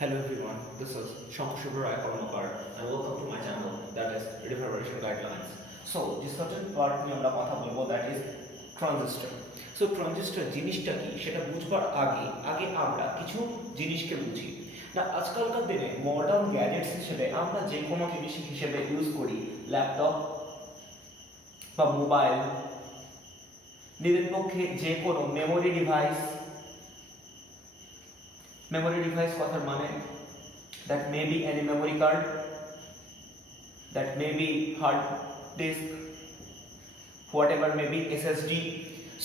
Hello everyone, this is Shankar Rai Kalamkar and welcome to my channel that is Reverberation Guidelines. So, যে certain part নিয়ে আমরা কথা বলবো that is transistor. So, transistor জিনিসটা কি সেটা বুঝবার আগে আমরা কিছু জিনিসকে বুঝি। না আজকালকার দিনে মডার্ন গ্যাজেটস হিসেবে আমরা যে কোনো জিনিস হিসেবে ইউজ করি ল্যাপটপ বা মোবাইল, নিজের পক্ষে যে কোনো মেমোরি ডিভাইস কথার মানে that may be any memory card, that may be hard disk, whatever may be SSD.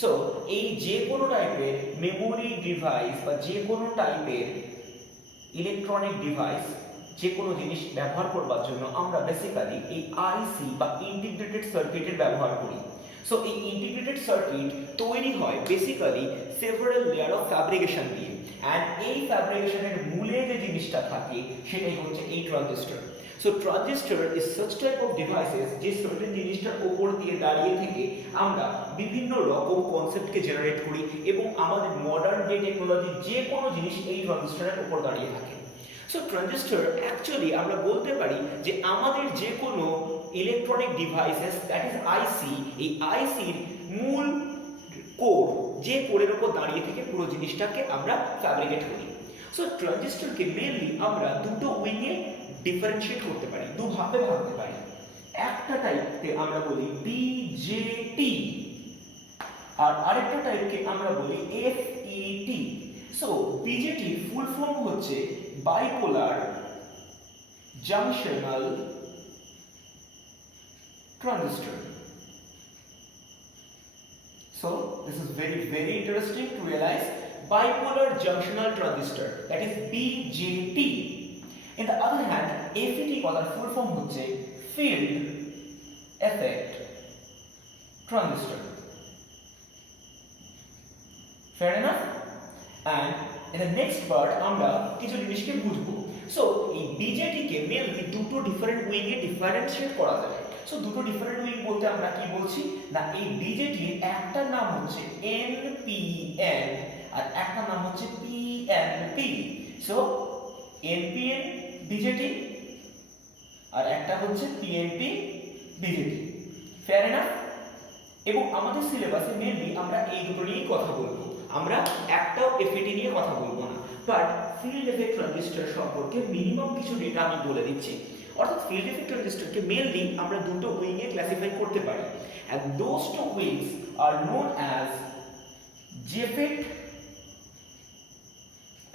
So এই যে কোনো টাইপের মেমোরি ডিভাইস বা যে কোনো টাইপের ইলেকট্রনিক ডিভাইস যে কোনো জিনিস ব্যবহার করবার জন্য আমরা বেসিক্যালি এই আইসি বা ইন্টিগ্রেটেড সার্কিটের ব্যবহার করি। সো এই ইন্টিগ্রেটেড সার্কিট তৈরি হয় basically several layer of fabrication দিয়ে, অ্যান্ড এই ফ্যাব্রিকেশনের মূলে যে জিনিসটা থাকে সেটাই হচ্ছে এই transistor. So transistor is such type of devices যে সার্টেন জিনিসটার উপর দিয়ে দাঁড়িয়ে থেকে আমরা বিভিন্ন রকম কনসেপ্টকে জেনারেট করি এবং আমাদের মডার্ন ডে টেকনোলজি যে কোনো জিনিস এই ট্রানজিস্টরের উপর দাঁড়িয়ে থাকে। সো ট্রানজিস্টর অ্যাকচুয়ালি আমরা বলতে পারি যে আমাদের যে কোনো ইলেকট্রনিক ডিভাইসেস দ্যাট ইজ আইসি, এই আইসির মূল কোর, যে কোরের উপর দাঁড়িয়ে থেকে পুরো জিনিসটাকে আমরা ফ্যাব্রিকেট করি। সো ট্রানজিস্টরকে মেইনলি আমরা দুটো উইংয়ে ডিফারেন্সিয়েট করতে পারি, দুভাবে ভাবতে পারি। একটা টাইপকে আমরা বলি বিজেটি আর আরেকটা টাইপকে আমরা বলি FET. So BJT full form হচ্ছে bipolar junctional transistor. So this is very interesting to realize bipolar junctional transistor, that is BJT. In the other hand, FET কথার full form হচ্ছে field effect transistor. Fair enough? And in the next part আমরা কিছু জিনিসকে বুঝবো। So এই BJT কে mainly দুটো different উইংয়ে differentiate করা যায়। সো দুটো ডিফারেন্ট উইং বলতে আমরা কি বলছি না, এই বিজেটি একটা নাম হচ্ছে এনপিএন আর একটা নাম হচ্ছে পিএনপি। সো এনপিএন বিজেটি আর একটা হচ্ছে পিএনপি বিজেটি। Fair enough? এবং আমাদের সিলেবাসে মেইনলি আমরা এই দুটো নিয়েই কথা বলবো, আমরা একটাও এফইটি নিয়ে কথা বলবো না। বাট ফিল্ড এফেক্ট ট্রানজিস্টর সম্পর্কে মিনিমাম কিছু ডেটা আমি বলে দিচ্ছি। অর্থাৎ ফিল্ড এফেক্ট ট্রানজিস্টরকে মেইনলি আমরা দুটো উইংয়ে ক্লাসিফাই করতে পারি, and those two wings are known as JFET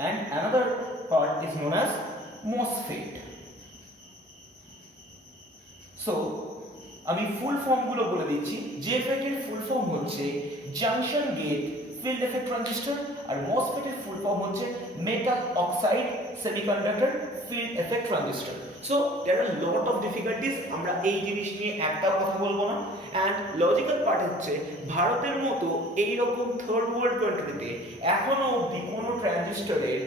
and another part is known as MOSFET. So আমি ফুল ফর্ম গুলো বলে দিচ্ছি। JFET এর ফুল ফর্ম হচ্ছে junction gate field effect transistor আর MOSFET এর ফুল ফর্ম হচ্ছে metal oxide semiconductor field effect transistor. So there are lot of difficulties, আমরা এই জিনিস নিয়ে একটাও কথা বলবো না। অ্যান্ড লজিক্যাল পার্ট হচ্ছে ভারতের মতো এইরকম থার্ড ওয়ার্ল্ড কান্ট্রিতে এখনো অবধি কোনো ট্রানজিস্টরের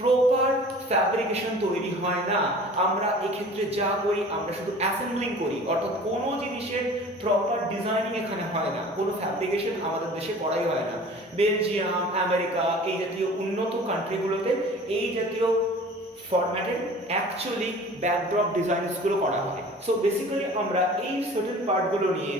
প্রপার ফ্যাব্রিকেশন তৈরি হয় না। আমরা এক্ষেত্রে যা করি আমরা শুধু অ্যাসেম্বলিং করি, অর্থাৎ কোনো জিনিসের প্রপার ডিজাইনিং এখানে হয় না, কোনো ফ্যাব্রিকেশন আমাদের দেশে করাই হয় না। বেলজিয়াম, আমেরিকা এই জাতীয় উন্নত কান্ট্রিগুলোতে এই জাতীয় ফরম্যাটেড অ্যাকচুয়ালি ব্যাকড্রপ ডিজাইনসগুলো করা হয়। সো বেসিক্যালি আমরা এই সার্টেন পার্টগুলো নিয়ে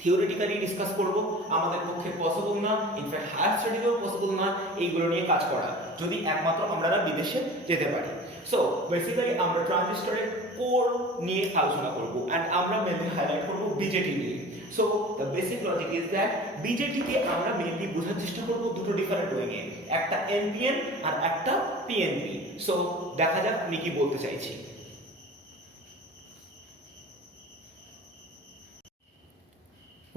থিওরিটিক্যালি ডিসকাস করব। আমাদের পক্ষে পসিবল না, ইনফ্যাক্ট হায়ার স্টাডিতেও পসিবল না এইগুলো নিয়ে কাজ করা, যদি একমাত্র আমরা বিদেশে যেতে পারি। সো বেসিক্যালি আমরা ট্রানজিস্টরের কোর নিয়ে আলোচনা করব, অ্যান্ড আমরা মেনলি হাইলাইট করব বিজেটি নিয়ে। So the basic logic is that বিজেটিকে আমরা মেনলি বোঝার চেষ্টা করব দুটো ডিফারেন্ট ওয়েতে, একটা এনপিএন আর একটা পিএনপি। সো দেখা যাক আমি কি বলতে চাইছি।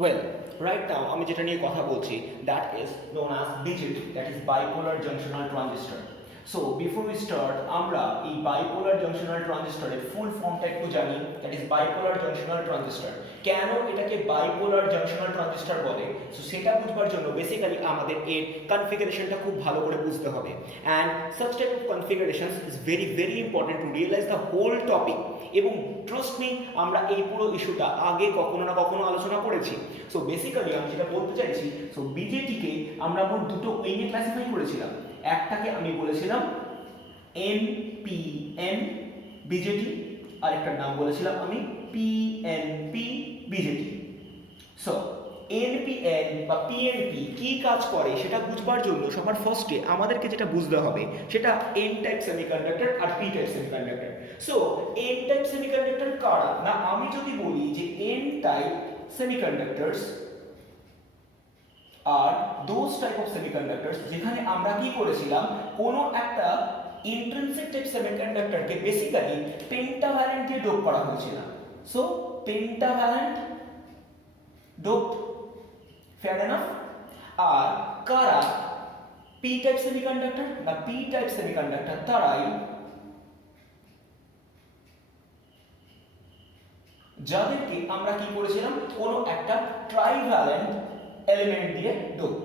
Well, right now আমি যেটা নিয়ে কথা বলছি that is known as BJT, that is bipolar junctional transistor. So before we start আমরা এই bipolar junctional transistor এর ফুল ফর্মটা একটু জানি, that is bipolar junctional transistor। কেন এটাকে bipolar junctional transistor বলে, সো সেটা বুঝবার জন্য বেসিক্যালি আমাদের এর কনফিগারেশনটা খুব ভালো করে বুঝতে হবে, and such type of configurations is very important to realize the whole topic। এবং ট্রাস্ট মি আমরা এই পুরো ইস্যুটা আগে কখনো না কখনো আলোচনা করেছি। সো বেসিক্যালি আমি যেটা বলতে চাইছি, সো বিজেটিকে আমরা মোট দুটো উইংয়ে ক্লাসিফাই করেছিলাম। একটাকে আমি বলেছিলাম NPN BJT, আরেকটার নাম বলেছিলাম আমি PNP BJT। সো NPN বা PNP কি কাজ করে সেটা বুঝবার জন্য সবার ফার্স্টে আমাদেরকে যেটা বুঝতে হবে সেটা N টাইপ সেমিকন্ডাক্টর আর P type semiconductor. So N type semiconductor কারা না, আমি যদি বলি যে N type semiconductors are those type of semiconductors যেখানে আমরা কি করেছিলাম কোনো একটা ইন্ট্রিনসিক টাইপ সেমিকন্ডাক্টরকে বেসিক্যালি পেন্টাভ্যালেন্ট দিয়ে ডোপ করা হয়েছিল। So pentavalent dope, fair enough. আর কারা পি টাইপ সেমিকন্ডাক্টর না, পি টাইপ সেমিকন্ডাক্টর তারাই যাদেরকে আমরা কি করেছিলাম কোনো একটা ট্রাইভ্যালেন্ট এলিমেন্ট দিয়ে ডোপ।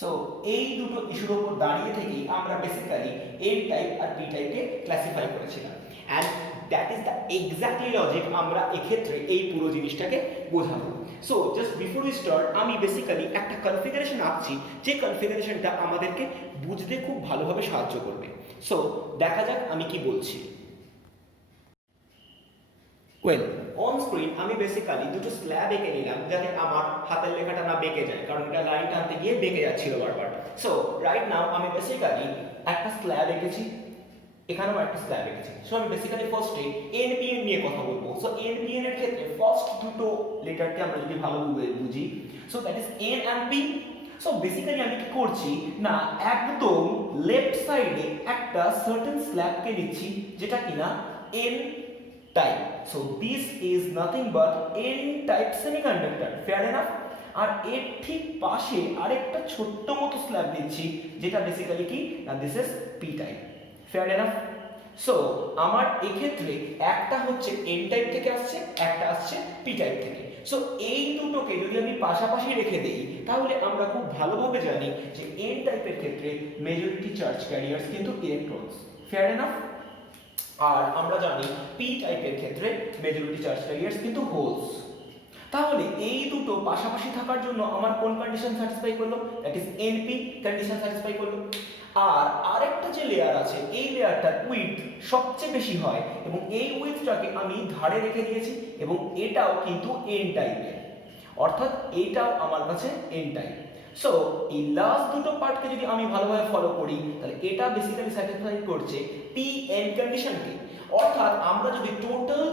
সো এই দুটো ইস্যুর উপর দাঁড়িয়ে থেকেই আমরা বেসিক্যালি এন টাইপ আর পি টাইপকে ক্লাসিফাই করেছিলাম। And that is the exactly logic আমরা এক্ষেত্রে এই পুরো জিনিসটাকে বোঝাবো। So just before we start আমি বেসিক্যালি একটা কনফিগারেশন আঁকছি যে কনফিগারেশনটা আমাদেরকে বুঝতে খুব ভালোভাবে সাহায্য করবে। সো দেখা যাক আমি কি বলছি। ওয়েল, অন স্ক্রিন আমি বেসিক্যালি দুটো স্ল্যাব এঁকে নিলাম যাতে আমার হাতের লেখাটা না বেঁকে যায়, কারণ এটা লাইন টানতে গিয়ে বেঁকে যাচ্ছিল বারবার। সো রাইট নাও আমি বেসিক্যালি একটা স্ল্যাব এঁকেছি, এখানেও একটা স্ল্যাব এঁকেছি। সো আমি বেসিক্যালি ফার্স্টে NPN নিয়ে কথা বলবো। সো NPN এর ক্ষেত্রে ফার্স্ট দুটো লেটারকে আমরা যদি ভালোভাবে বুঝি, so that is N and P। So basically আমি কি করছি না একদম লেফট সাইডে একটা সার্টেন স্ল্যাবকে নিচ্ছি যেটা কিনা N type. So this is nothing but N type semiconductor, fair enough? আর এর ঠিক পাশে আরেকটা ছোট্ট মতো স্ল্যাব নিচ্ছি যেটা বেসিক্যালি কি না this is P type, fair enough? So আমার এক্ষেত্রে একটা হচ্ছে N টাইপ থেকে আসছে, একটা আসছে P টাইপ থেকে। সো এই দুটোকে যদি আমি পাশাপাশি রেখে দেই তাহলে আমরা খুব ভালোভাবে জানি যে N টাইপের ক্ষেত্রে মেজরিটি চার্জ ক্যারিয়ার্স কিন্তু ইলেকট্রনস, ফেয়ার এনাফ। আর আমরা জানি পি টাইপের ক্ষেত্রে মেজরিটি চার্জ ক্যারিয়ার্স কিন্তু হোলস। তাহলে এই দুটো পাশাপাশি থাকার জন্য আমার কোন কন্ডিশন স্যাটিসফাই করলো, that is NP condition satisfy করলো। আর আরেকটা যে লেয়ার আছে এই লেয়ারটার উইডথ সবচেয়ে বেশি হয় এবং এই উইডথটাকে আমি ধারে রেখে দিয়েছি এবং এটাও কিন্তু এন টাইপের, অর্থাৎ এটাও আমার কাছে এন টাইপ। সো এই লাস্ট দুটো পার্টকে যদি আমি ভালোভাবে ফলো করি তাহলে এটা বেসিক্যালি স্যাটিসফাই করছে পি এন কন্ডিশনকে। অর্থাৎ আমরা যদি টোটাল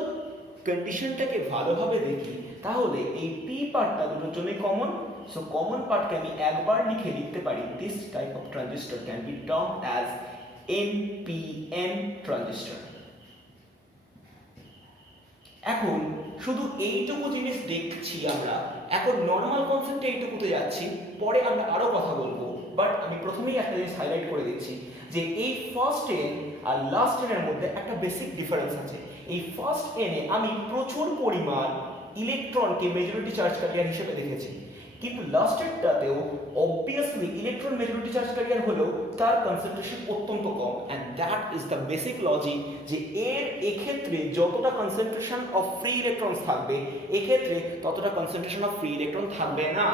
কন্ডিশনটাকে ভালোভাবে দেখি তাহলে এই পি পার্টটা দুটোর জন্য কমন। সো কমন পার্টকে আমি একবার লিখতে পারি this type of transistor can be termed as NPN transistor. এখন শুধু এইটুকু জিনিস দেখছি আমরা, এখন নর্মাল কনসেপ্টে এইটুকুতে যাচ্ছি, পরে আমরা আরো কথা বলবো। বাট আমি প্রথমেই একটা জিনিস হাইলাইট করে দিচ্ছি যে এই ফার্স্ট এন আর লাস্ট এনের মধ্যে একটা বেসিক ডিফারেন্স আছে। এই ফার্স্ট এনে আমি প্রচুর পরিমাণ ইলেকট্রনকে মেজরিটি চার্জ ক্যারিয়ার হিসেবে দেখেছি, কিন্তু লাস্টেরটাতেও obviously electron majority charge carrier হলেও তার কনসেন্ট্রেশন অত্যন্ত কম। And that is the basic logic যে এর এক্ষেত্রে যতটা কনসেন্ট্রেশন অফ ফ্রি ইলেকট্রনস থাকবে এক্ষেত্রে ততটা কনসেন্ট্রেশন অফ ফ্রি ইলেকট্রন থাকবে না।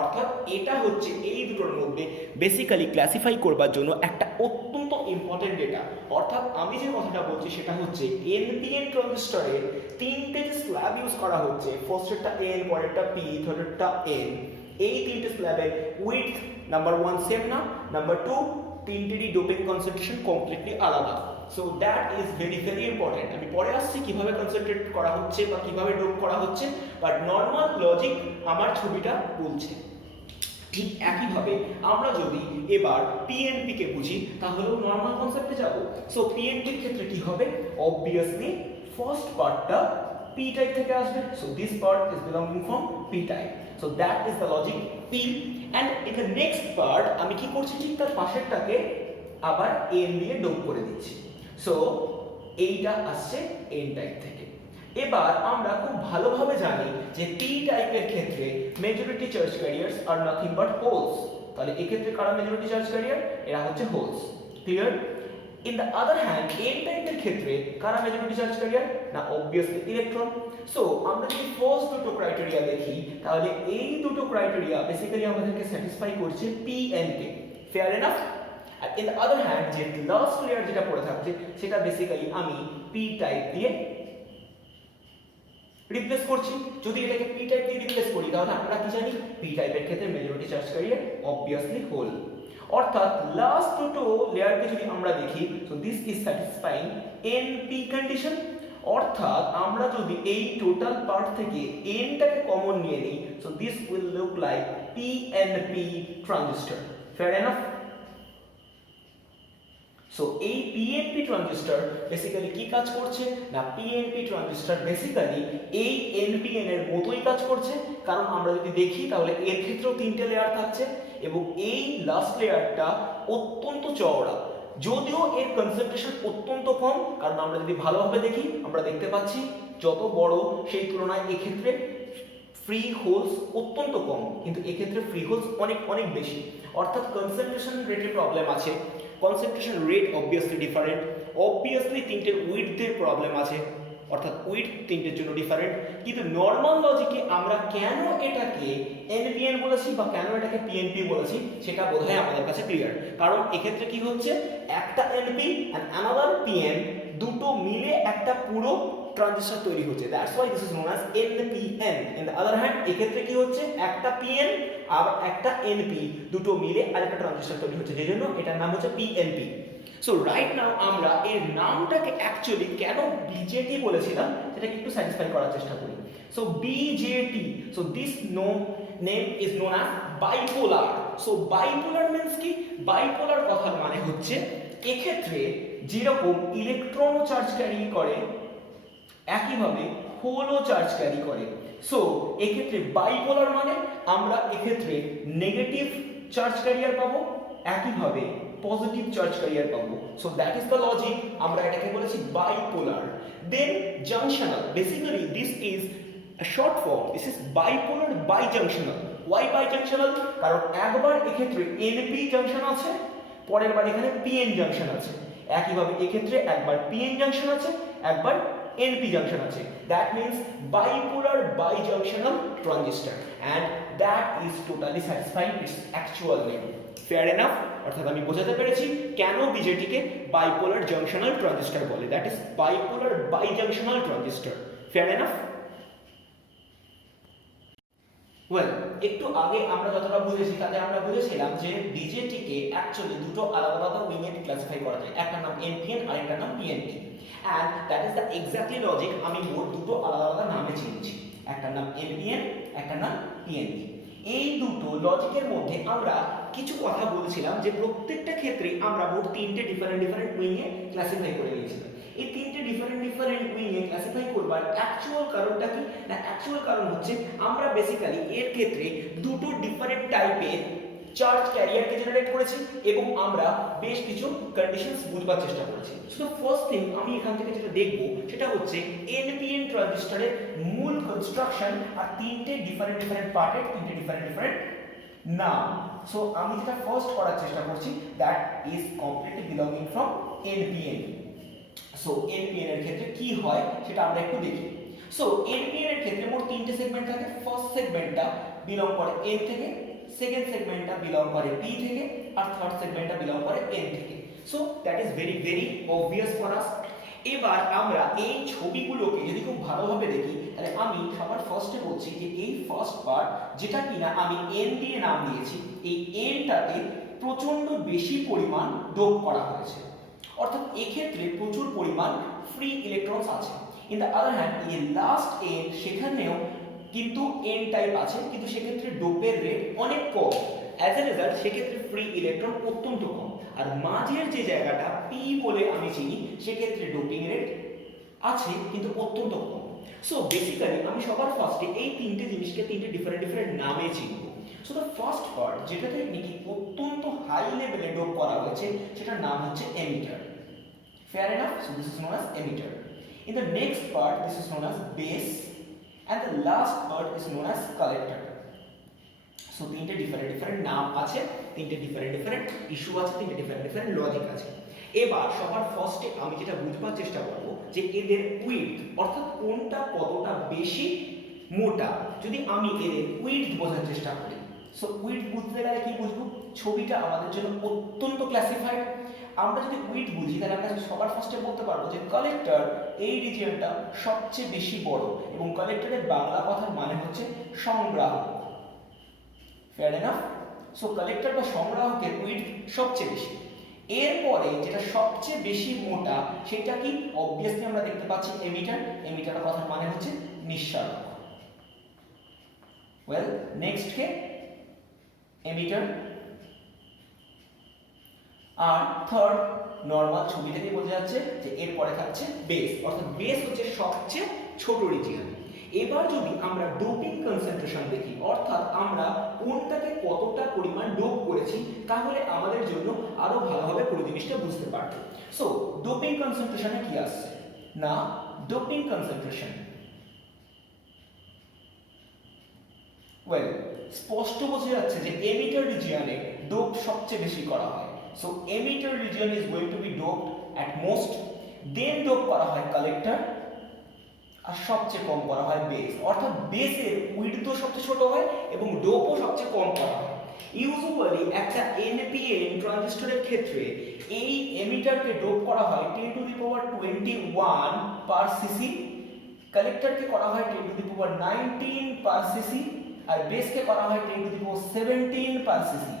অর্থাৎ এটা হচ্ছে এই দুটোর মধ্যে বেসিক্যালি ক্লাসিফাই করবার জন্য একটা অত্যন্ত ইম্পর্টেন্ট ডেটা। অর্থাৎ আমি যে কথাটা বলছি সেটা হচ্ছে NPN ট্রানজিস্টরের তিনটে স্ল্যাব ইউজ করা হচ্ছে, ফার্স্টেরটা N, পরেরটা P, থার্ডেরটা N। এই তিনটে স্ল্যাবের উইডথ নাম্বার 1 সেম না, নাম্বার 2 তিনটেরই ডোপিং কনসেন্ট্রেশন কমপ্লিটলি আলাদা। So that is very very important. আমি পরে আসছি কিভাবে কনসেন্ট্রেট করা হচ্ছে বা কিভাবে ডোপ করা হচ্ছে, বাট নর্মাল লজিক আমার ছবিটা বলছে। ঠিক একইভাবে আমরা যদি এবার PNP কে বুঝি তাহলেও নর্মাল কনসেপ্টে যাব। সো PNP এর ক্ষেত্রে কি হবে, অবভিয়াসলি ফার্স্ট পার্টটা P টাইপ থেকে আসবে। So this part is belonging from P type. So that is the logic P। And in the next part আমি কি করছি, ঠিক তার পাশেরটাকে আবার N দিয়ে ডোপ করে দিচ্ছি। সো এইটা আসছে N টাইপ থেকে। এবার আমরা খুব ভালোভাবে জানি যে P টাইপের ক্ষেত্রে মেজরিটি চার্জ ক্যারিয়ার্স আর নাথিং বাট হোলস। তাহলে এই ক্ষেত্রে কারা মেজরিটি চার্জ ক্যারিয়ার, এরা হচ্ছে holes. Clear? In the other hand N টাইপের ক্ষেত্রে কারা মেজরিটি চার্জ ক্যারিয়ার, না অবভিয়াসলি ইলেকট্রন। সো আমরা যদি ফার্স্ট দুটো ক্রাইটেরিয়া দেখি তাহলে এই দুটো ক্রাইটেরিয়া বেসিক্যালি আমাদেরকে স্যাটিসফাই করছে পিএন কে, ফেয়ার এনাফ। আর ইন দ্য আদার হ্যান্ড যে লাস্ট লেয়ার যেটা পড়ে থাকছে সেটা বেসিক্যালি আমি পি টাইপ দিয়ে রিপ্লেস করছি। যদি এটাকে পি টাইপ দিয়ে রিপ্লেস করি তাহলে আমরা কি জানি, পি টাইপের ক্ষেত্রে majority charge carrier obviously hole. অর্থাৎ লাস্ট দুটো লেয়ারকে যদি আমরা দেখি, so this is satisfying NP condition. অর্থাৎ আমরা যদি এই টোটাল পার্ট থেকে এনটাকে কমন নিয়ে নিই, so this will look like PNP transistor, fair enough. So এই পিএনপি ট্রানজিস্টর বেসিক্যালি কি কাজ করছে, না পিএনপি ট্রানজিস্টর বেসিক্যালি এই এনপিএন এর মতোই কাজ করছে। কারণ আমরা যদি দেখি তাহলে এর ক্ষেত্রেও তিনটে লেয়ার থাকছে এবং এই লাস্ট লেয়ারটা অত্যন্ত চওড়া, যদিও এর কনসেন্ট্রেশন অত্যন্ত কম। কারণ আমরা যদি ভালোভাবে দেখি আমরা দেখতে পাচ্ছি যত বড় সেই তুলনায় এক্ষেত্রে ফ্রি হোলস অত্যন্ত কম, কিন্তু এক্ষেত্রে ফ্রি হোলস অনেক অনেক বেশি। অর্থাৎ কনসেন্ট্রেশন রেটে প্রবলেম আছে, concentration rate obviously different, obviously তিনটে উইডথের প্রবলেম আছে, অর্থাৎ উইডথ তিনটের জন্য ডিফারেন্ট। কিন্তু নর্মাল লজিকে আমরা কেন এটাকে এনপিএন বলেছি বা কেন এটাকে পিএনপি বলেছি সেটা বোধহয় আমাদের কাছে ক্লিয়ার। কারণ এক্ষেত্রে কি হচ্ছে, একটা এনপি এন্ড অ্যানাদার পিএন দুটো মিলে একটা পুরো ট্রানজিস্টর তৈরি হচ্ছে, that's why this is known as NPN. In the other hand এক্ষেত্রে কি হচ্ছে, একটা পিএন আর একটা এনপি দুটো মিলে আরেকটা ট্রানজিস্টর তৈরি হচ্ছে, যেজন্য এটার নাম হচ্ছে পিএনপি। সো রাইট নাও আমরা এর নামটাকে অ্যাকচুয়ালি কেন বিজেটি বলেছিলাম সেটাকে একটু স্যাটিসফাই করার চেষ্টা করি। So BJD, so this name is known as bipolar. So bipolar means কি, বাইপোলার কথার মানে হচ্ছে এক্ষেত্রে যেরকম ইলেকট্রনও চার্জ ক্যারি করে একইভাবে হোলও চার্জ ক্যারি করে। সো এক্ষেত্রে বাইপোলার মানে আমরা এক্ষেত্রে নেগেটিভ চার্জ ক্যারিয়ার পাবো, একইভাবে পজিটিভ চার্জ ক্যারিয়ার পাবো। So that is the logic, আমরা এটাকে বলেছি bipolar. Then junctional, basically this is a short form, this is bipolar bijunctional. Why bijunctional? কারণ একবার এক্ষেত্রে NP জাংশন আছে, পরের বার এখানে PN জাংশন আছে। একইভাবে এক্ষেত্রে একবার PN জাংশন আছে, একবার NP জাংশন আছে। That means bipolar bijunctional transistor and that is totally satisfying its actual name. Fair enough? অর্থাৎ আমি বোঝাতে পেরেছি কেন বিজেটিকে বাইপোলার জাংশনাল ট্রানজিস্টর বলে, that is bipolar bijunctional transistor. Fair enough? Well, একটু আগে আমরা যতটা বুঝেছি তাতে আমরা বুঝেছিলাম যে বিজেটিকে অ্যাকচুয়ালি দুটো আলাদা আলাদা উইংয়ে ক্লাসিফাই করা যায়, একটা নাম এনপিএন আর একটা নাম PNP. And that is the exactly logic আমি মোট দুটো আলাদা আলাদা নামে চিনছি, একটা নাম এনপিএন, একটা নাম পিএনপি। এই দুটো লজিকের মধ্যে আমরা কিছু কথা বলছিলাম যে প্রত্যেকটা ক্ষেত্রে আমরা মোট তিনটে ডিফারেন্ট উইংয়ে ক্লাসিফাই করে নিয়েছিলাম। এই তিনটে ডিফারেন্ট উইংয়ে ক্লাসিফাই করবার অ্যাকচুয়াল কারণটা কি, না অ্যাকচুয়াল কারণ হচ্ছে আমরা বেসিক্যালি এর ক্ষেত্রে দুটো ডিফারেন্ট টাইপের চার্জ ক্যারিয়ারকে জেনারেট করেছি এবং আমরা বেশ কিছু কন্ডিশনস বুঝবার চেষ্টা করেছি। সো ফার্স্ট থিং আমি এখান থেকে যেটা দেখব সেটা হচ্ছে এনপিএন ট্রানজিস্টরের মূল কনস্ট্রাকশন আর তিনটে ডিফারেন্ট পার্টের তিনটে ডিফারেন্ট নাম। সো আমি যেটা ফার্স্ট করার চেষ্টা করছি that is completely belonging from NPN. So NPN এর ক্ষেত্রে কি হয় সেটা আমরা একটু দেখি। সো এনপিএন এর ক্ষেত্রে মোট তিনটে সেগমেন্ট থাকে। ফার্স্ট সেগমেন্টটা বিলং করে এন থেকে, সেকেন্ড সেগমেন্টটা বিলং করে পি থেকে, আর থার্ড সেগমেন্টটা বিলং করে এন থেকে। So that is very obvious for us. এবার আমরা এই ছবিগুলোকে যদি খুব ভালোভাবে দেখি তাহলে আমি সবার ফার্স্টে বলছি যে এই ফার্স্ট পার্ট যেটা কিনা আমি এন দিয়ে নাম দিয়েছি, এই এনটাতে প্রচন্ড বেশি পরিমাণ ডোপ করা হয়েছে, অর্থাৎ এক্ষেত্রে প্রচুর পরিমাণ ফ্রি ইলেকট্রনস আছে। ইন দ্য আদার হ্যান্ড এই লাস্ট এন সেখানেও কিন্তু এন টাইপ আছে, কিন্তু সেক্ষেত্রে ডোপের রেট অনেক কম, অ্যাজ এ রেজাল্ট সেক্ষেত্রে ফ্রি ইলেকট্রন অত্যন্ত কম। আর মাঝের যে জায়গাটা পি বলে আমি চিনি সেক্ষেত্রে ডোপিং রেট আছে কিন্তু অত্যন্ত কম। সো বেসিক্যালি আমি সবার ফার্স্টে এই তিনটে জিনিসকে তিনটে ডিফারেন্ট নামে চিনব। সো দ্য ফার্স্ট পার্ট যেটাতে নাকি অত্যন্ত হাই লেভেলে ডোপ করা হয়েছে সেটার নাম হচ্ছে emitter. Fair enough? So this is known as emitter. In the next part this is known as base and the last part is known as collector. So তিনটে ডিফারেন্ট নাম আছে, তিনটে ডিফারেন্ট ইস্যু আছে, তিনটে ডিফারেন্ট লজিক আছে। এবার সবার ফার্স্টে আমি যেটা বুঝবার চেষ্টা করব যে এদের উইডথ অর্থাৎ কোনটা কতটা বেশি মোটা, যদি আমি এদের উইডথ বোঝার চেষ্টা করি। সো উইডথ বুঝতে গেলে কি বুঝবো, ছবিটা আমাদের জন্য অত্যন্ত ক্লাসিফাইড। আমরা যদি উইডথ বুঝি তাহলে আমরা সবার ফার্স্টে বলতে পারবো যে কালেক্টর এই রিজিয়নটা সবচেয়ে বেশি বড়, এবং কালেক্টরের বাংলা কথার মানে হচ্ছে সংগ্রাহক। Fair enough? সো কালেক্টর বা সংগ্রাহকের উইডথ সবচেয়ে বেশি। এরপরে যেটা সবচেয়ে বেশি মোটা সেটা কি, অবভিয়াসলি আমরা দেখতে পাচ্ছি এমিটার। এমিটারের কথার মানে হচ্ছে নিঃসারক। ওয়েল, নেক্সট কে এমিটার। আর থার্ড, নর্মাল ছবি থেকে বোঝা যাচ্ছে যে এরপরে থাকছে বেস, অর্থাৎ বেস হচ্ছে সবচেয়ে ছোট রিজিয়ন। এবার যদি আমরা ডোপিং কনসেন্ট্রেশন দেখি, অর্থাৎ আমরা কোনটাকে কতটা পরিমাণ ডোপ করেছি, তাহলে আমাদের জন্য আরো ভালোভাবে পুরো জিনিসটা বুঝতে পারবে। সো ডোপিং কনসেন্ট্রেশনে কি আসছে না, ডোপিং কনসেন্ট্রেশন, ওয়েল, স্পষ্ট বোঝা যাচ্ছে যে এমিটার রিজিয়নে ডোপ সবচেয়ে বেশি করা হয়। So emitter region is going to be doped at most, then dope করা হয় কালেক্টর, আর সবচেয়ে কম করা হয় বেস। অর্থাৎ বেসের উইডথও সবচেয়ে ছোট হয় এবং ডোপও সবচেয়ে কম করা হয়। ইউজুয়ালি একটা এনপিএন ট্রানজিস্টরের ক্ষেত্রে এই এমিটারকে ডোপ করা হয় 10⁻21 পার সিসি, কালেক্টরকে করা হয় 10⁻19 পার সিসি, আর বেসকে করা হয় 10⁻17 পার সিসি।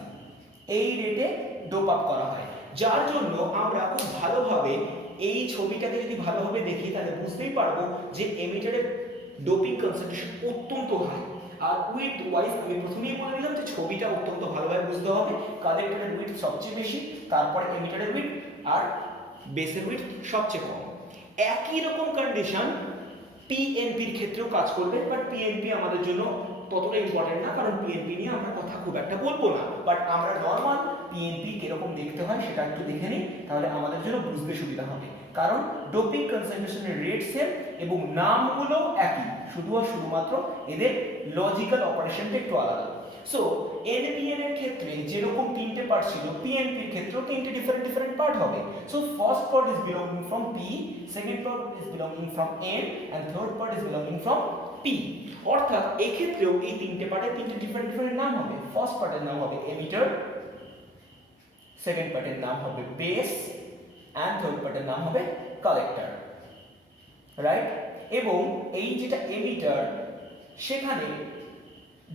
এই রেটে ডোপ আপ করা হয়, যার জন্য আমরা খুব ভালোভাবে এই ছবিটাকে যদি ভালোভাবে দেখি তাহলে বুঝতেই পারবো যে এমিটারের ডোপিং কনসেন্ট্রেশন অত্যন্ত হাই। আর উইডথ ওয়াইজ আমি প্রথমেই বলে দিলাম যে ছবিটা অত্যন্ত ভালোভাবে বুঝতে হবে। কালেক্টরের উইডথ সবচেয়ে বেশি, তারপরে এমিটারের উইডথ, আর বেসের উইডথ সবচেয়ে কম। একই রকম কন্ডিশন পিএনপির ক্ষেত্রেও কাজ করবে, বাট পিএনপি আমাদের জন্য ততটা ইম্পর্টেন্ট না, কারণ পিএনপি নিয়ে আমরা কথা খুব একটা বলবো না। বাট আমরা নর্মাল পিএনপি কিরকম দেখতে হয় সেটা একটু দেখে নিই, তাহলে আমাদের জন্য বুঝতে সুবিধা হবে। কারণ ডোপিং কনসেন্ট্রেশনের রেট সেম এবং নামগুলো একই, শুধু আর শুধুমাত্র এদের লজিক্যাল অপারেশনটা একটু আলাদা। সো এনপিএন এর ক্ষেত্রে যেরকম তিনটে পার্ট ছিল, পিএনপির ক্ষেত্রেও তিনটে ডিফারেন্ট পার্ট হবে। So first part is belonging from P, second part is belonging from N, and third part is belonging from P. অর্থাৎ এই ক্ষেত্রেও এই তিনটে পার্টের তিনটে ডিফারেন্ট নাম হবে। ফার্স্ট পার্টের নাম হবে এমিটার, সেকেন্ড পার্টের নাম হবে বেস, এন্ড থার্ড পার্টের নাম হবে কালেক্টর, রাইট? এবং এই যেটা এমিটার, সেখানে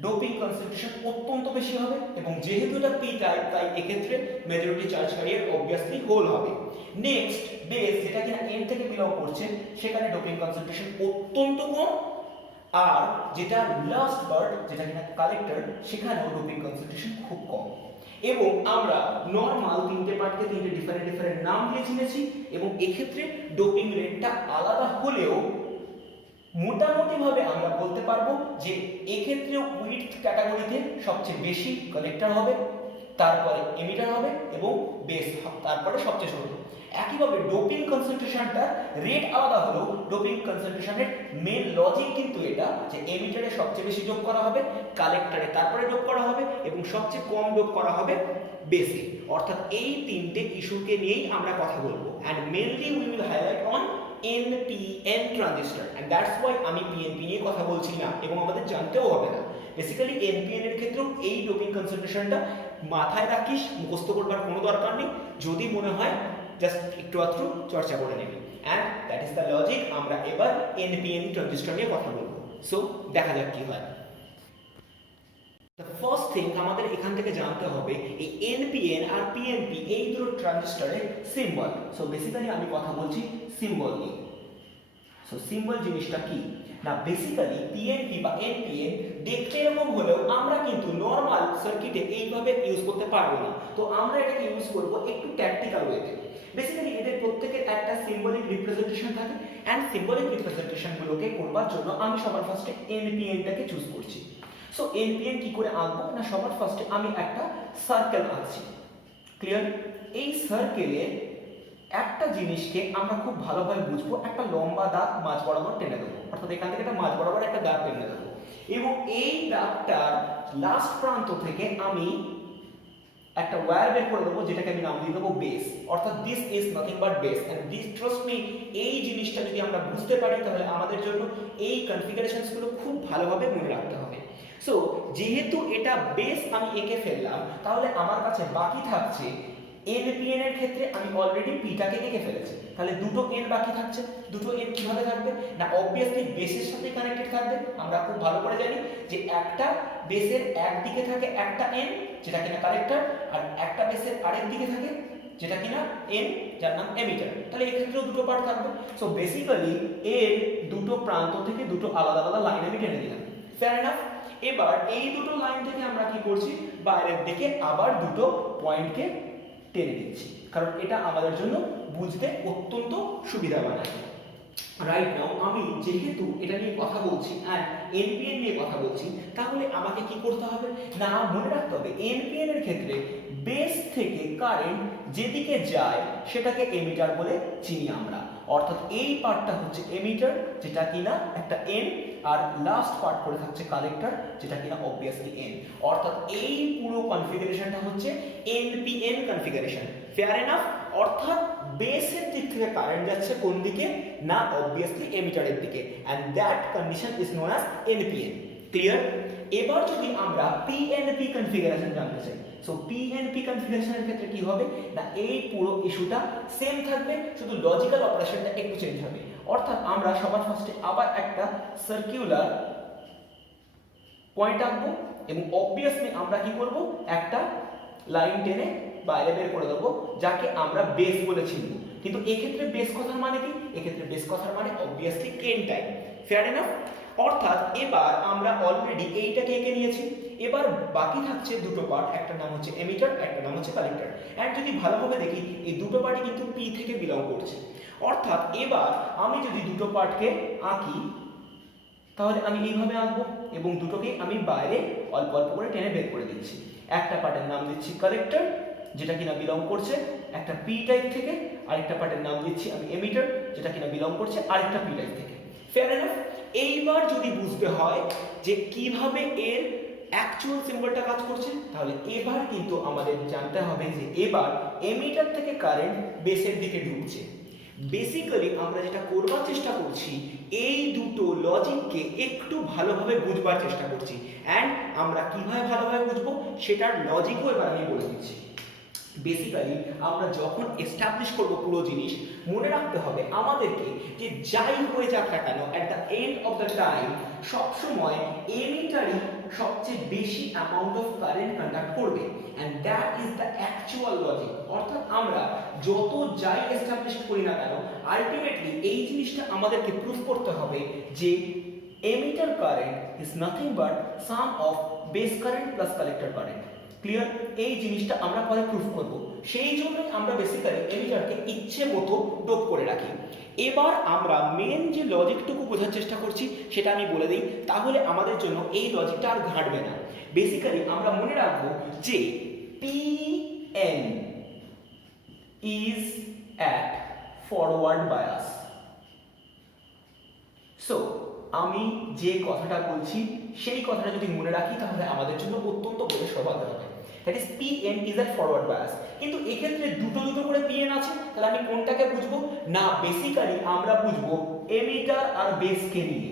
ডোপিং কনসেন্ট্রেশন অত্যন্ত বেশি হবে, এবং যেহেতু এটা পি টাইপ তাই এক্ষেত্রে majority charge carrier obviously hole হবে। নেক্সট বেস, যেটা কিনা এন থেকে বিলং করছে, সেখানে ডোপিং কনসেন্ট্রেশন অত্যন্ত কম। আর যেটা লাস্ট পার্ট, যেটা কিনা কালেক্টর, সেখানেও ডোপিং কনসেন্ট্রেশন খুব কম। এবং আমরা নর্মাল তিনটে পার্টকে তিনটে ডিফারেন্ট নাম দিয়ে চিনেছি, এবং এক্ষেত্রে ডোপিং রেটটা আলাদা হলেও মোটামুটি ভাবে আমরা বলতে পারবো যে এক্ষেত্রে উইডথ ক্যাটাগরিতে সবচেয়ে বেশি কালেক্টর হবে, তারপরে এমিটার হবে, এবং বেস তারপরে সবচেয়ে ছোট। একইভাবে ডোপিং কনসেন্ট্রেশনটা রেট আলাদা হলেও ডোপিং কনসেন্ট্রেশনের মেন লজিক কিন্তু এটা যে এমিটারে সবচেয়ে বেশি ডোপ করা হবে, কালেক্টরে তারপরে ডোপ করা হবে, এবং সবচেয়ে কম ডোপ করা হবে বেসে। অর্থাৎ এই তিনটে ইস্যুকে নিয়েই আমরা কথা বলবো, and mainly we will highlight on NPN transistor, and that's why আমি পিএনপি নিয়ে কথা বলছি না, এবং আমাদের জানতেও হবে না। বেসিক্যালি এনপিএন এর ক্ষেত্রেও এই ডোপিং কনসেন্ট্রেশনটা মাথায় রাখিস, মুখস্থ করবার কোনো দরকার নেই, যদি মনে হয় জাস্ট একটু আধটু চর্চা করে নিবি। And that is the logic. আমরা এবার এনপিএন ট্রানজিস্টর নিয়ে কথা বলবো। সো দেখা যাক কি হয়। দ্য ফার্স্ট থিং আমাদের এখান থেকে জানতে হবে এই এনপিএন আর পিএনপি এই দুটো ট্রানজিস্টরের সিম্বল। সো বেসিক্যালি আমি কথা বলছি সিম্বল নিয়ে। সো সিম্বল জিনিসটা কি না, বেসিক্যালি পিএনপি বা এনপিএন দেখতে এরকম হলেও আমরা কিন্তু নর্মাল সার্কিটে এইভাবে ইউজ করতে পারবো না। তো আমরা এটাকে ইউজ করব একটু ট্যাকটিক্যাল ওয়েতে। বেসিক্যালি এদের প্রত্যেকের একটা সিম্বলিক রিপ্রেজেন্টেশন থাকে, এন্ড সিম্বলিক রিপ্রেজেন্টেশন গুলোকে করবার জন্য আমি সবার ফার্স্টে এনপিএনটাকে চুজ করছি। সো এনপিএন কি করে আঁকবো না, সবার ফার্স্টে আমি একটা সার্কেল আঁকছি। ক্লিয়ার? এই সার্কেলে একটা জিনিসকে আমরা খুব ভালোভাবে বুঝবো, একটা লম্বা দাগ মাঝ বরাবর টেনে দেবো, অর্থাৎ এখান থেকে একটা মাঝ বরাবর একটা দাগ টেনে দেবো, এবং এই দাগটার লাস্ট প্রান্ত থেকে আমি একটা ওয়্যার বের করে দেবো যেটাকে আমি নাম দিয়ে দেবো বেস, অর্থাৎ this is nothing but base. And this trust me, এই জিনিসটা যদি আমরা বুঝতে পারি তাহলে আমাদের জন্য এই কনফিগারেশনস গুলো খুব ভালোভাবে মনে রাখতে হবে। সো যেহেতু এটা বেস আমি এঁকে ফেললাম, তাহলে আমার কাছে বাকি থাকছে NPN এর ক্ষেত্রে আমি অলরেডি পিটাকে এঁকে ফেলেছি, তাহলে দুটো n বাকি থাকছে। দুটো n কিভাবে থাকবে না, অবভিয়াসলি বেসের সাথে কানেক্টেড থাকবে। আমরা খুব ভালো করে জানি যে একটা বেসের একদিকে থাকে একটা n যেটা কিনা কালেক্টর, আর একটা বেসের আরেক দিকে থাকে যেটা কিনা n যার নাম এমিটার। তাহলে এই ক্ষেত্রেও দুটো পার্ট থাকবে। সো বেসিক্যালি এর দুটো প্রান্ত থেকে দুটো আলাদা আলাদা লাইন আমি টেনে দিলাম। Fair enough. এবার এই দুটো লাইন থেকে আমরা কি করছি, বাইরের দিকে আবার দুটো পয়েন্টকে টেনে দিচ্ছি, কারণ এটা আমাদের জন্য বুঝতে অত্যন্ত সুবিধা বানায়। রাইট নাও আমি যেহেতু এটা নিয়ে কথা বলছি আর NPN নিয়ে কথা বলছি, তাহলে আমাকে কি করতে হবে না, মনে রাখতে হবে NPN এর ক্ষেত্রে বেস থেকে কারেন্ট যেদিকে যায় সেটাকে এমিটার বলে চিনি আমরা। অর্থাৎ এই পার্টটা হচ্ছে এমিটার যেটা কিনা একটা n, আর লাস্ট পার্ট করে থাকছে কালেক্টর যেটা কিনা অবভিয়াসলি n। অর্থাৎ এই পুরো কনফিগারেশনটা হচ্ছে NPN কনফিগারেশন। Fair enough. অর্থাৎ বেসের দিক থেকে কারেন্ট যাচ্ছে কোন দিকে না, অবভিয়াসলি এমিটারের দিকে, and that condition is known as NPN। Clear? এবার যদি আমরা PNP কনফিগারেশন জানতে চাই, সো PNP কনফিগারেশনের ক্ষেত্রে কি হবে না, এই পুরো ইস্যুটা সেম থাকবে, শুধু লজিক্যাল অপারেশনটা একটু চেঞ্জ হবে। অর্থাৎ আমরা সবার ফার্স্টে আবার একটা সার্কুলার পয়েন্ট আঁকবো এবং অবভিয়াসলি আমরা কি করব, একটা লাইন টেনে বাইরে বের করে দেবো যাকে আমরা বেস বলে চিনব। কিন্তু এক্ষেত্রে বেস কথার মানে কি, এক্ষেত্রে বেস কথার মানে obviously n time. Fair enough. অর্থাৎ এবার আমরা অলরেডি এইটাকে এঁকে নিয়েছি, এবার বাকি থাকছে দুটো পার্ট, একটা নাম হচ্ছে এমিটার, একটা নাম হচ্ছে কালেক্টর। এন্ড যদি ভালোভাবে দেখি এই দুটো পার্টই কিন্তু P থেকে বিলং করছে। অর্থাৎ এবার আমি যদি দুটো পার্টকে আঁকি তাহলে আমি এইভাবে আঁকবো এবং দুটোকে আমি বাইরে অল্প অল্প করে টেনে বের করে দিচ্ছি। একটা পার্টের নাম দিচ্ছি কালেক্টর যেটা কিনা বিলং করছে একটা P টাইপ থেকে, আরেকটা পার্টের নাম দিচ্ছি আমি এমিটার যেটা কিনা বিলং করছে আরেকটা P টাইপ থেকে। Fair enough. এইবার যদি বুঝতে হয় যে কিভাবে এর অ্যাকচুয়াল সিম্বলটা কাজ করছে, তাহলে এবার কিন্তু আমাদের জানতে হবে যে এবার এমিটার থেকে কারেন্ট বেসের দিকে ঢুকছে। বেসিক্যালি আমরা যেটা করবার চেষ্টা করছি, এই দুটো লজিককে একটু ভালোভাবে বুঝবার চেষ্টা করছি, অ্যান্ড আমরা কিভাবে ভালোভাবে বুঝবো সেটার লজিকও এবার আমি বলে দিচ্ছি। বেসিক্যালি আমরা যখন এস্টাবলিশ করব পুরো জিনিস, মনে রাখতে হবে আমাদেরকে যে যাই হয়ে যাক না কেন at the end of the time সবসময় এমিটারই সবচেয়ে বেশি অ্যামাউন্ট অফ কারেন্ট কন্ডাক্ট করবে, and that is the actual logic. অর্থাৎ আমরা যত যাই এস্টাবলিশ করি না কেন, আলটিমেটলি এই জিনিসটা আমাদেরকে প্রুফ করতে হবে যে emitter current is nothing but some of base current plus collector current. Clear? এই জিনিসটা আমরা পরে প্রুফ করব, সেই জন্যই আমরা বেসিক্যালি এমিটারকে ইচ্ছে মতো ডোপ করে রাখি। এবার আমরা মেন যে লজিকটুকু বোঝার চেষ্টা করছি সেটা আমি বলে দিই, তাহলে আমাদের জন্য এই লজিকটা আর ঘাটবে না। বেসিক্যালি আমরা মনে রাখবো যে PN is at forward bias। So আমি যে কথাটা বলছি সেই কথাটা যদি মনে রাখি তাহলে আমাদের জন্য অত্যন্ত বড় সহজ হবে। That is PN is at forward bias। কিন্তু এক্ষেত্রে দুটো দুটো করে PN আছে, তাহলে আমি কোনটাকে বুঝবো না, বেসিক্যালি আমরা বুঝবো এমিটার আর বেসকে নিয়ে।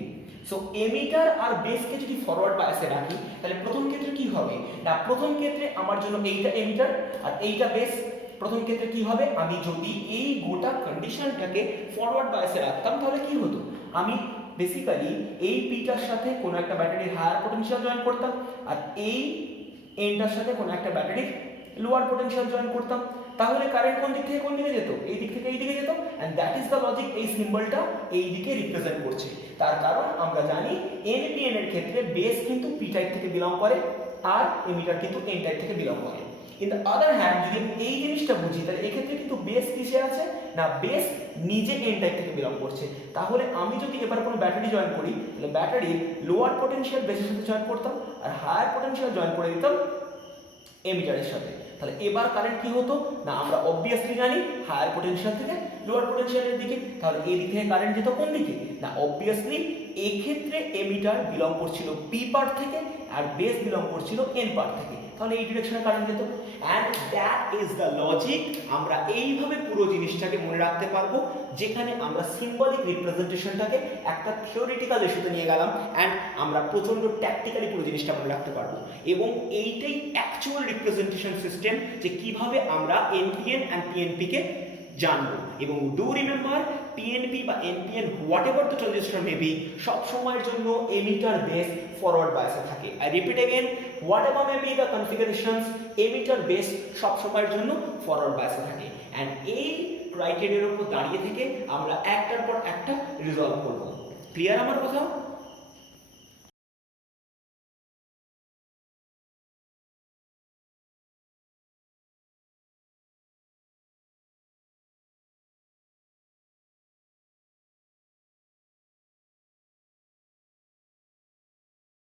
সো এমিটার আর বেসকে যদি ফরওয়ার্ড বায়াসে রাখি তাহলে প্রথম ক্ষেত্রে কি হবে না, প্রথম ক্ষেত্রে আমার জন্য এইটা এমিটার আর এইটা বেস। প্রথম ক্ষেত্রে কি হবে, আমি যদি এই গোটা কন্ডিশনটাকে ফরওয়ার্ড বায়াসে রাখতাম তাহলে কি হতো, আমি বেসিক্যালি এই পিটার সাথে কোনো একটা ব্যাটারির হায়ার পটেনশিয়াল জয়েন করতাম আর এই এনটার সাথে কোনো একটা ব্যাটারির লোয়ার পটেনশিয়াল জয়েন করতাম, তাহলে কারেন্ট কোন দিক থেকে কোন দিকে যেত, এই দিক থেকে এই দিকে যেত, and that is the logic. এই সিম্বলটা এই দিকে রিপ্রেজেন্ট করছে, তার কারণ আমরা জানি NPN এর ক্ষেত্রে বেস কিন্তু P টাইপ থেকে বিলং করে আর এমিটার কিন্তু N টাইপ থেকে বিলং করে। ইন দ্য আদার হ্যান্ড যদি আমি এই জিনিসটা বুঝি তাহলে এক্ষেত্রে কিন্তু বেস কিসে আছে না, বেস নিজে N টাইপ থেকে বিলং করছে। তাহলে আমি যদি এবার কোনো ব্যাটারি জয়েন করি তাহলে ব্যাটারির লোয়ার পটেনশিয়াল বেসের সাথে জয়েন করতাম আর হায়ার পটেনশিয়াল জয়েন করে দিতাম এমিটারের সাথে। তাহলে এবার কারেন্ট কি হতো না, আমরা অবভিয়াসলি জানি হায়ার পটেনশিয়াল থেকে লোয়ার পটেনশিয়ালের দিকে, তাহলে এই দিক থেকে কারেন্ট যেত কোন দিকে না, অবভিয়াসলি এই ক্ষেত্রে এমিটার বিলং করছিল P পার্ট থেকে আর বেস বিলং করছিল N পার্ট থেকে। তাহলে এই ডিরেকশনে কারেন্ট যেত। And that is the logic. আমরা এইভাবে পুরো জিনিসটাকে মনে রাখতে পারবো, যেখানে আমরা সিম্বলিক রিপ্রেজেন্টেশনটাকে একটা থিওরিটিক্যাল ইস্যুতে নিয়ে গেলাম, অ্যান্ড আমরা প্রচন্ড ট্যাকটিক্যালি পুরো জিনিসটা মনে রাখতে পারবো। এবং এইটাই অ্যাকচুয়াল রিপ্রেজেন্টেশন সিস্টেম, যে কিভাবে আমরা এনপিএন অ্যান্ড পিএনপিকে জানবো। এবং ডু রিমেম্বার, পিএনপি বা NPN whatever the transistor may be, সব সময়ের জন্য এমিটার বেস ফরওয়ার্ড বায়াসে থাকে। I repeat again, whatever may be the configurations, emitter base সব সময়ের জন্য ফরওয়ার্ড বায়াসে থাকে। অ্যান্ড এই ক্রাইটেরিয়ার উপর দাঁড়িয়ে থেকে আমরা একটার পর একটা রিজলভ করবো। ক্লিয়ার আমার কথা?